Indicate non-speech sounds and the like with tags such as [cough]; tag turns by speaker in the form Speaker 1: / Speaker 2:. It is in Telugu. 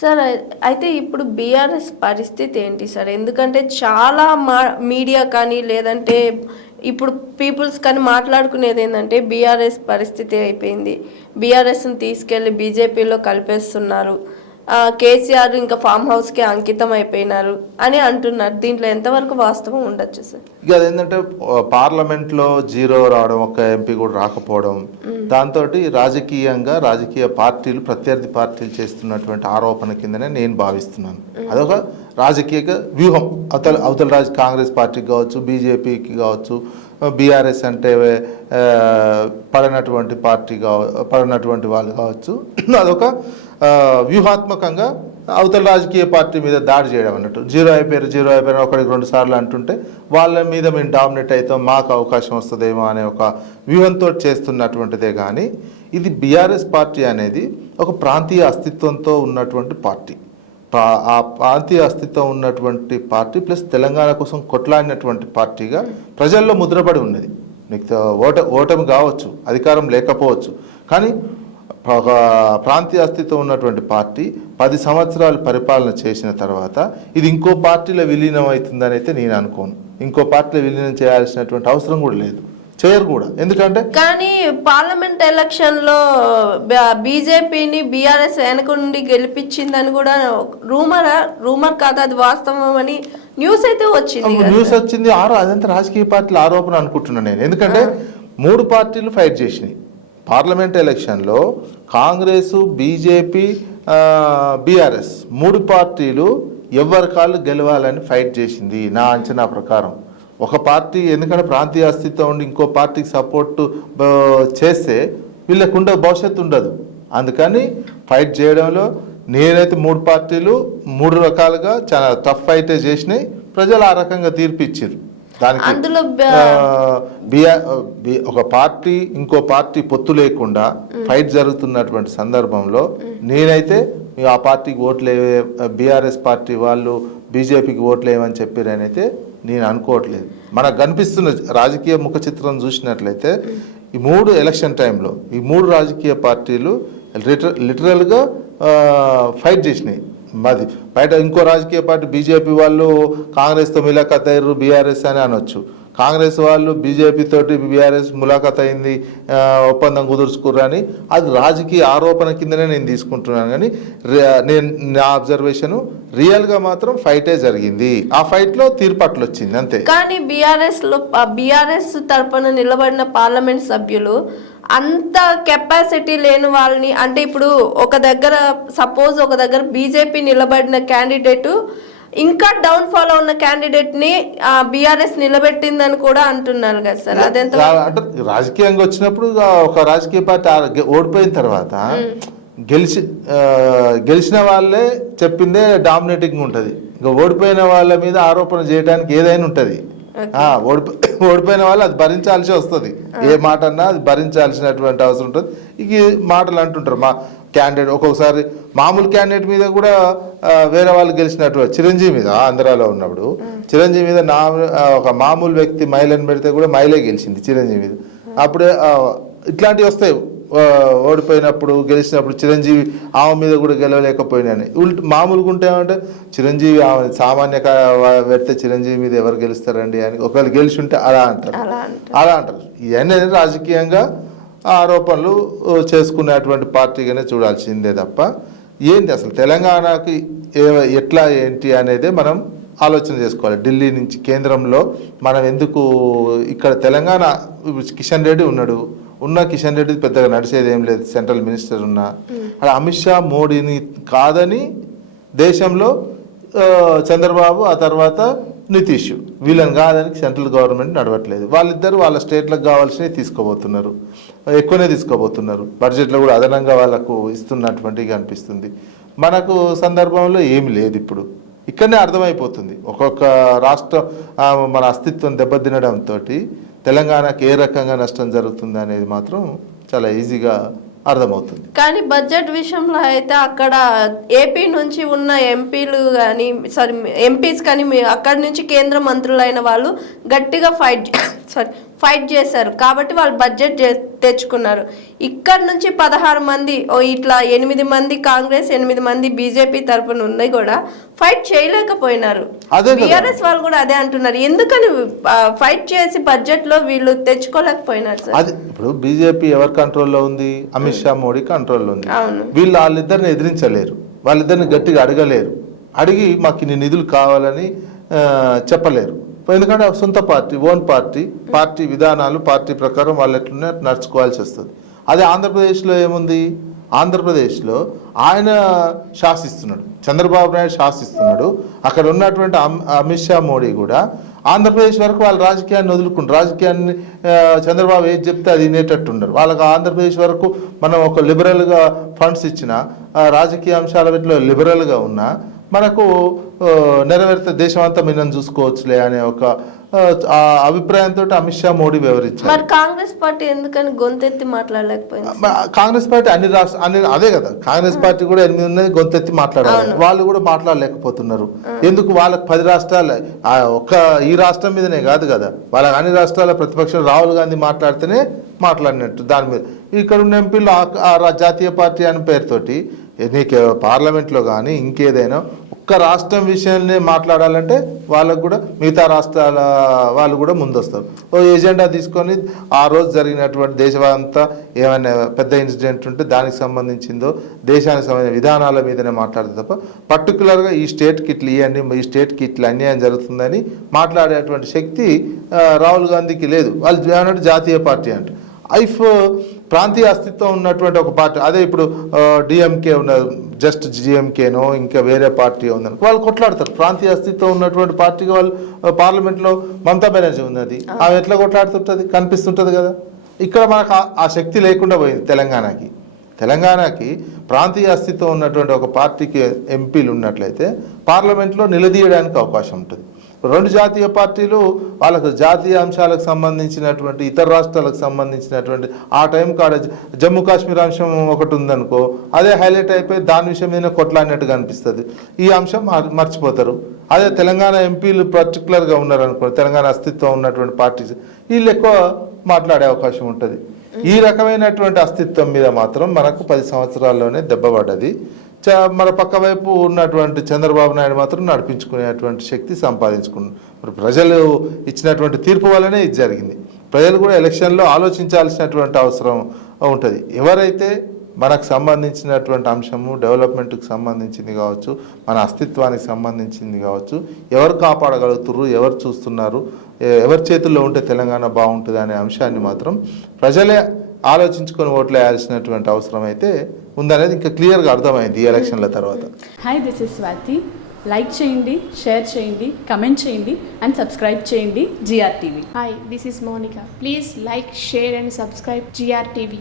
Speaker 1: సార్ అయితే ఇప్పుడు బీఆర్ఎస్ పరిస్థితి ఏంటి సార్? ఎందుకంటే చాలా మా మీడియా కానీ లేదంటే ఇప్పుడు పీపుల్స్ కానీ మాట్లాడుకునేది ఏంటంటే బీఆర్ఎస్ పరిస్థితి అయిపోయింది. బీఆర్ఎస్ని తీసుకెళ్ళి బీజేపీలో కలిపేస్తున్నారు. కేసీఆర్ ఇంకా ఫామ్ హౌస్కి అంకితం అయిపోయినారు అని అంటున్నారు. దీంట్లో ఎంతవరకు వాస్తవం ఉండొచ్చు సార్?
Speaker 2: ఇక అదేంటంటే పార్లమెంట్లో జీరో రావడం ఒక్క ఎంపీ కూడా రాకపోవడం దాంతో రాజకీయంగా రాజకీయ పార్టీలు ప్రత్యర్థి పార్టీలు చేస్తున్నటువంటి ఆరోపణ కిందనే నేను భావిస్తున్నాను. అదొక రాజకీయ వ్యూహం. అవతల అవతల రాజ కాంగ్రెస్ పార్టీకి కావచ్చు బీజేపీకి కావచ్చు బీఆర్ఎస్ అంటే ఆ, పడినటువంటి పార్టీ కావ పడినటువంటి వాళ్ళు కావచ్చు [clears throat] అదొక వ్యూహాత్మకంగా అవతల రాజకీయ పార్టీ మీద దాడి చేయడం అన్నట్టు. జీరో అయిపోయారు జీరో అయిపోయారు ఒకటికి రెండు సార్లు అంటుంటే వాళ్ళ మీద మేము డామినేట్ అవుతాం మాకు అవకాశం వస్తుందేమో అనే ఒక వ్యూహంతో చేస్తున్నటువంటిదే కానీ ఇది బీఆర్ఎస్ పార్టీ అనేది ఒక ప్రాంతీయ అస్తిత్వంతో ఉన్నటువంటి పార్టీ. ఆ ప్రాంతీయ అస్తిత్వం ఉన్నటువంటి పార్టీ ప్లస్ తెలంగాణ కోసం కొట్లాడినటువంటి పార్టీగా ప్రజల్లో ముద్రపడి ఉన్నది. నీకు ఓట ఓటమి కావచ్చు అధికారం లేకపోవచ్చు. కానీ ఒక ప్రాంతీయ అస్తిత్వం ఉన్నటువంటి పార్టీ పది సంవత్సరాలు పరిపాలన చేసిన తర్వాత ఇది ఇంకో పార్టీలో విలీనం అవుతుందని అయితే నేను అనుకోను. ఇంకో పార్టీలో విలీనం చేయాల్సినటువంటి అవసరం కూడా లేదు. చేయరు కూడా. ఎందుకంటే
Speaker 1: కానీ పార్లమెంట్ ఎలక్షన్లో బీజేపీని బీఆర్ఎస్ వెనక నుండి గెలిపించిందని కూడా రూమర్ రూమర్ కాదు అది వాస్తవం అని న్యూస్ అయితే వచ్చింది.
Speaker 2: న్యూస్ వచ్చింది ఆరో అదంతా రాజకీయ పార్టీల ఆరోపణ అనుకుంటున్నాను నేను. ఎందుకంటే మూడు పార్టీలు ఫైట్ చేసినాయి. పార్లమెంట్ ఎలక్షన్లో కాంగ్రెస్ బీజేపీ బీఆర్ఎస్ మూడు పార్టీలు ఎవరి కాళ్ళు గెలవాలని ఫైట్ చేసింది నా అంచనా ప్రకారం. ఒక పార్టీ ఎందుకంటే ప్రాంతీయ అస్తిత్వం ఉండి ఇంకో పార్టీకి సపోర్ట్ చేస్తే వీళ్ళకుండా భవిష్యత్తు ఉండదు. అందుకని ఫైట్ చేయడంలో నేనైతే మూడు పార్టీలు మూడు రకాలుగా చాలా టఫ్ ఫైటే చేసినాయి ప్రజలు ఆ రకంగా తీర్పు ఇచ్చారు దానికి
Speaker 1: అందులో
Speaker 2: ఒక పార్టీ ఇంకో పార్టీ పొత్తు లేకుండా ఫైట్ జరుగుతున్నటువంటి సందర్భంలో నేనైతే ఆ పార్టీకి ఓట్లు బీఆర్ఎస్ పార్టీ వాళ్ళు బీజేపీకి ఓట్లు వేయమని చెప్పారని అయితే నేను అనుకోవట్లేదు. మనకు కనిపిస్తున్న రాజకీయ ముఖ చిత్రం చూసినట్లయితే ఈ మూడు ఎలక్షన్ టైంలో ఈ మూడు రాజకీయ పార్టీలు లిటర్ లిటరల్గా ఫైట్ చేసినాయి. మాది బయట ఇంకో రాజకీయ పార్టీ బీజేపీ వాళ్ళు కాంగ్రెస్తో ములాఖాత్ అయ్యారు బీఆర్ఎస్ అని అనొచ్చు. కాంగ్రెస్ వాళ్ళు బీజేపీ తోటి బీఆర్ఎస్ ములాఖాత్ అయింది ఒప్పందం కుదుర్చుకుర్రని అది రాజకీయ ఆరోపణ కిందనే నేను తీసుకుంటున్నాను. కానీ నేను నా అబ్జర్వేషను రియల్గా మాత్రం ఫైటే జరిగింది. ఆ ఫైట్లో తీర్పట్లు వచ్చింది అంతే.
Speaker 1: కానీ బీఆర్ఎస్లో బీఆర్ఎస్ తరపున నిలబడిన పార్లమెంట్ సభ్యులు అంత కెపాసిటీ లేని వాళ్ళని అంటే ఇప్పుడు ఒక దగ్గర సపోజ్ ఒక దగ్గర బీజేపీ నిలబడిన క్యాండిడేట్ ఇంకా డౌన్ ఫాలో ఉన్న క్యాండిడేట్ని బీఆర్ఎస్ నిలబెట్టిందని కూడా అంటున్నారు కదా సార్. అదెంత
Speaker 2: అంటే రాజకీయంగా వచ్చినప్పుడు ఒక రాజకీయ పార్టీ ఓడిపోయిన తర్వాత గెలిచి గెలిచిన వాళ్ళే చెప్పిందే డామినేటింగ్ ఉంటుంది. ఇంకా ఓడిపోయిన వాళ్ళ మీద ఆరోపణ చేయడానికి ఏదైనా ఉంటుంది. ఓడిపో [coughs] ఓడిపోయిన వాళ్ళు అది భరించాల్సి వస్తుంది. ఏ మాట అన్నా అది భరించాల్సినటువంటి అవసరం ఉంటుంది. ఇక మాటలు అంటుంటారు. మా క్యాండిడేట్ ఒక్కొక్కసారి మామూలు క్యాండిడేట్ మీద కూడా వేరే వాళ్ళు గెలిచినట్టు చిరంజీవి మీద ఆంధ్రాలో ఉన్నప్పుడు. చిరంజీవి మీద నా ఒక మామూలు వ్యక్తి మహిళను పెడితే కూడా మహిళే గెలిచింది చిరంజీవి మీద. అప్పుడే ఇట్లాంటివి వస్తాయి. ఓడిపోయినప్పుడు గెలిచినప్పుడు చిరంజీవి ఆమె మీద కూడా గెలవలేకపోయినాయని. ఉల్ట మామూలుగా ఉంటే ఏమంటే చిరంజీవి ఆమె సామాన్య పెడితే చిరంజీవి మీద ఎవరు గెలుస్తారండి అని ఒకవేళ గెలిచి ఉంటే అలా అంటారు.
Speaker 1: అలా అంటారు.
Speaker 2: ఇవన్నీ రాజకీయంగా ఆరోపణలు చేసుకునేటువంటి పార్టీగానే చూడాల్సిందే తప్ప ఏంది అసలు తెలంగాణకి ఏ ఎట్లా ఏంటి అనేదే మనం ఆలోచన చేసుకోవాలి. ఢిల్లీ నుంచి కేంద్రంలో మనం ఎందుకు ఇక్కడ తెలంగాణ కిషన్ రెడ్డి ఉన్నాడు. ఉన్న కిషన్ రెడ్డి పెద్దగా నడిచేది ఏం లేదు సెంట్రల్ మినిస్టర్ ఉన్నా. అక్కడ అమిత్ షా మోడీని కాదని దేశంలో చంద్రబాబు ఆ తర్వాత నితీష్ వీళ్ళని కాదని సెంట్రల్ గవర్నమెంట్ నడవట్లేదు. వాళ్ళిద్దరు వాళ్ళ స్టేట్లకు కావాల్సినవి తీసుకోబోతున్నారు. ఎక్కువనే తీసుకోబోతున్నారు. బడ్జెట్లో కూడా అదనంగా వాళ్ళకు ఇస్తున్నటువంటివి అనిపిస్తుంది మనకు సందర్భంలో ఏమి లేదు ఇప్పుడు. ఇక్కడనే అర్థమైపోతుంది. ఒక్కొక్క రాష్ట్రం మన అస్తిత్వం దెబ్బతినడంతో తెలంగాణకి ఏ రకంగా నష్టం జరుగుతుంది అనేది మాత్రం చాలా ఈజీగా అర్థమవుతుంది.
Speaker 1: కానీ బడ్జెట్ విషయంలో అయితే అక్కడ ఏపీ నుంచి ఉన్న ఎంపీలు కానీ సారీ ఎంపీస్ కానీ మీ- అక్కడి నుంచి కేంద్ర మంత్రులైన వాళ్ళు గట్టిగా ఫైట్ సారీ [coughs] ఫైట్ చేశారు. కాబట్టి వాళ్ళు బడ్జెట్ తెచ్చుకున్నారు. ఇక్కడ నుంచి పదహారు మంది ఓ ఇట్లా ఎనిమిది మంది కాంగ్రెస్ ఎనిమిది మంది బీజేపీ తరపున ఉంది కూడా ఫైట్ చేయలేకపోయినారు. బీఆర్ఎస్ వాళ్ళు కూడా అదే అంటున్నారు. ఎందుకని ఫైట్ చేసి బడ్జెట్లో వీళ్ళు తెచ్చుకోలేకపోయినారు సార్?
Speaker 2: అది ఇప్పుడు బీజేపీ ఎవరి కంట్రోల్లో ఉంది? అమిత్ షా మోడీ కంట్రోల్లో ఉంది.
Speaker 1: అవును.
Speaker 2: వీళ్ళు వాళ్ళిద్దరిని ఎదిరించలేరు. వాళ్ళిద్దరిని గట్టిగా అడగలేరు. అడిగి మాకు ఇన్ని నిధులు కావాలని చెప్పలేరు. ఎందుకంటే సొంత పార్టీ ఓన్ పార్టీ పార్టీ విధానాలు పార్టీ ప్రకారం వాళ్ళు ఎట్లున్నా నడుచుకోవాల్సి వస్తుంది. అదే ఆంధ్రప్రదేశ్లో ఏముంది? ఆంధ్రప్రదేశ్లో ఆయన శాసిస్తున్నాడు. చంద్రబాబు నాయుడు శాసిస్తున్నాడు. అక్కడ ఉన్నటువంటి అమ్- అమిత్ షా మోడీ కూడా ఆంధ్రప్రదేశ్ వరకు వాళ్ళ రాజకీయాన్ని వదులుకుంటారు. రాజకీయాన్ని చంద్రబాబు ఏది చెప్తే అది వినేటట్టు ఉన్నారు వాళ్ళకి ఆంధ్రప్రదేశ్ వరకు మనం ఒక లిబరల్గా ఫండ్స్ ఇచ్చిన రాజకీయ అంశాల వీటిలో లిబరల్గా ఉన్నా మనకు నెరవేరితే దేశం అంతా మిన్నని చూసుకోవచ్చులే అనే ఒక అభిప్రాయంతో అమిత్ షా మోడీ వివరించారు.
Speaker 1: మరి కాంగ్రెస్ పార్టీ ఎందుకని గొంతెత్తి మాట్లాడలేకపోయింది?
Speaker 2: కాంగ్రెస్ పార్టీ అన్ని రాష్ట్ర అన్ని అదే కదా కాంగ్రెస్ పార్టీ కూడా ఎనిమిది ఉన్నది గొంతెత్తి మాట్లాడాలి. వాళ్ళు కూడా మాట్లాడలేకపోతున్నారు. ఎందుకు వాళ్ళకి పది రాష్ట్రాలు ఒక్క ఈ రాష్ట్రం మీదనే కాదు కదా వాళ్ళ అన్ని రాష్ట్రాల ప్రతిపక్షం రాహుల్ గాంధీ మాట్లాడితేనే మాట్లాడినట్టు దాని మీద. ఇక్కడ ఉన్న ఎంపీలు జాతీయ పార్టీ అనే పేరుతోటి నీకు పార్లమెంట్లో కానీ ఇంకేదైనా ఒక్క రాష్ట్రం విషయాన్ని మాట్లాడాలంటే వాళ్ళకు కూడా మిగతా రాష్ట్రాల వాళ్ళు కూడా ముందొస్తారు. ఓ ఎజెండా తీసుకొని ఆ రోజు జరిగినటువంటి దేశమంతా ఏమైనా పెద్ద ఇన్సిడెంట్ ఉంటే దానికి సంబంధించిందో దేశానికి సంబంధించిన విధానాల మీదనే మాట్లాడితే తప్ప పర్టికులర్గా ఈ స్టేట్కి ఇట్లా ఇవ్వండి ఈ స్టేట్కి ఇట్లా అన్యాయం జరుగుతుందని మాట్లాడేటువంటి శక్తి రాహుల్ గాంధీకి లేదు. వాళ్ళు ఏమన్నట్టు జాతీయ పార్టీ అంటే. ఐఫ్ ప్రాంతీయ అస్తిత్వం ఉన్నటువంటి ఒక పార్టీ. అదే ఇప్పుడు డిఎంకే ఉన్నది జస్ట్ జిఎంకేనో ఇంకా వేరే పార్టీ ఉందని. వాళ్ళు కొట్లాడతారు. ప్రాంతీయ అస్తిత్వం ఉన్నటువంటి పార్టీకి వాళ్ళు పార్లమెంట్లో మమతా బెనర్జీ ఉన్నది. ఆమె ఎట్లా కొట్లాడుతుంటుంది? కనిపిస్తుంటుంది కదా. ఇక్కడ మనకు ఆ- ఆ శక్తి లేకుండా పోయింది తెలంగాణకి. తెలంగాణకి ప్రాంతీయ అస్తిత్వం ఉన్నటువంటి ఒక పార్టీకి ఎంపీలు ఉన్నట్లయితే పార్లమెంట్లో నిలదీయడానికి అవకాశం ఉంటుంది. రెండు జాతీయ పార్టీలు వాళ్ళకు జాతీయ అంశాలకు సంబంధించినటువంటి ఇతర రాష్ట్రాలకు సంబంధించినటువంటి ఆ టైం కాడ జమ్మూ కాశ్మీర్ అంశం ఒకటి ఉందనుకో అదే హైలైట్ అయిపోయి దాని విషయం మీద కొట్లాడినట్టుగా అనిపిస్తుంది ఈ అంశం మర్చిపోతారు. అదే తెలంగాణ ఎంపీలు పర్టికులర్గా ఉన్నారనుకో తెలంగాణ అస్తిత్వం ఉన్నటువంటి పార్టీస్ వీళ్ళు ఎక్కువ మాట్లాడే అవకాశం ఉంటుంది. ఈ రకమైనటువంటి అస్తిత్వం మీద మాత్రం మనకు పది సంవత్సరాల్లోనే దెబ్బపడ్డది చ మన పక్క వైపు ఉన్నటువంటి చంద్రబాబు నాయుడు మాత్రం నడిపించుకునేటువంటి శక్తి సంపాదించుకున్నారు మరి ప్రజలు ఇచ్చినటువంటి తీర్పు వల్లనే ఇది జరిగింది. ప్రజలు కూడా ఎలక్షన్లో ఆలోచించాల్సినటువంటి అవసరం ఉంటుంది. ఎవరైతే మనకు సంబంధించినటువంటి అంశము డెవలప్మెంట్కి సంబంధించింది కావచ్చు మన అస్తిత్వానికి సంబంధించింది కావచ్చు ఎవరు కాపాడగలుగుతున్నారు ఎవరు చూస్తున్నారు ఎవరి చేతుల్లో ఉంటే తెలంగాణ బాగుంటుంది అనే అంశాన్ని మాత్రం ప్రజలే ఆలోచించుకొని ఓట్లు వేయాల్సినటువంటి అవసరం అయితే ఉందనేది ఇంకా క్లియర్గా అర్థమైంది ఈ ఎలక్షన్ల తర్వాత
Speaker 3: hi this is Swathi like చేయండి షేర్ చేయండి కమెంట్ చేయండి అండ్ సబ్స్క్రైబ్ చేయండి GR TV
Speaker 4: Hi, this is Monica. Please like, share, and subscribe GRTV.